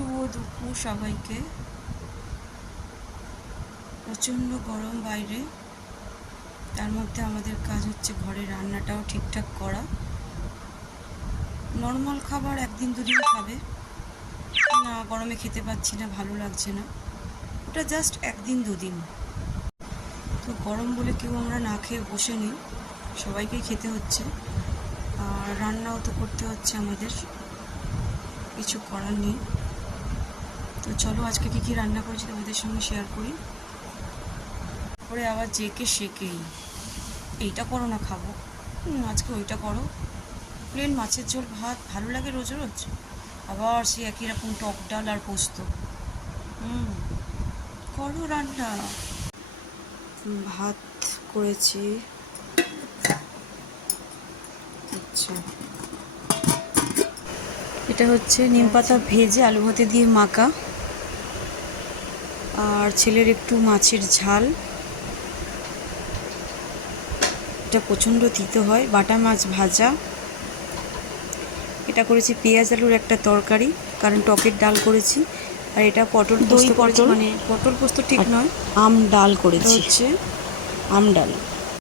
শুভ দুপুর সবাইকে। প্রচণ্ড গরম বাইরে। তার মধ্যে আমাদের কাজ হচ্ছে ঘরে রান্নাটাও ঠিকঠাক করা। নর্মাল খাবার একদিন দুদিন খাবে। না, গরমে খেতে পাচ্ছি না, ভালো লাগছে না। ওটা জাস্ট একদিন দুদিন। তো গরম বলে কেউ আমরা না খেয়ে বসে নিই। সবাইকেই খেতে হচ্ছে। আর রান্নাও তো করতে হচ্ছে আমাদের। কিছু করার নেই। তো চলো আজকে কী কী রান্না করেছি তোমাদের সঙ্গে শেয়ার করি। পরে আবার জেকে শেকেই এইটা করো না, খাব। আজকে ওইটা করো। প্লেন মাছের ঝোল, ভাত, ভালো লাগে রোজ রোজ? আবার সে একই রকম টক ডাল আর পোস্ত। হুম, করো রান্না। ভাত করেছি। আচ্ছা। এটা হচ্ছে নিম পাতা ভেজে আলু ভাতে দিয়ে মাখা। আর ছেলের একটু মাছের ঝাল। এটা প্রচণ্ড তিতো হয় বাটা মাছ ভাজা। এটা করেছি পেঁয়াজ আলুর একটা তরকারি কারণ টকের ডাল করেছি। আর এটা পটল দই পটল। মানে পটল পোস্ত ঠিক নয়। আম ডাল করেছি। হচ্ছে আম ডাল।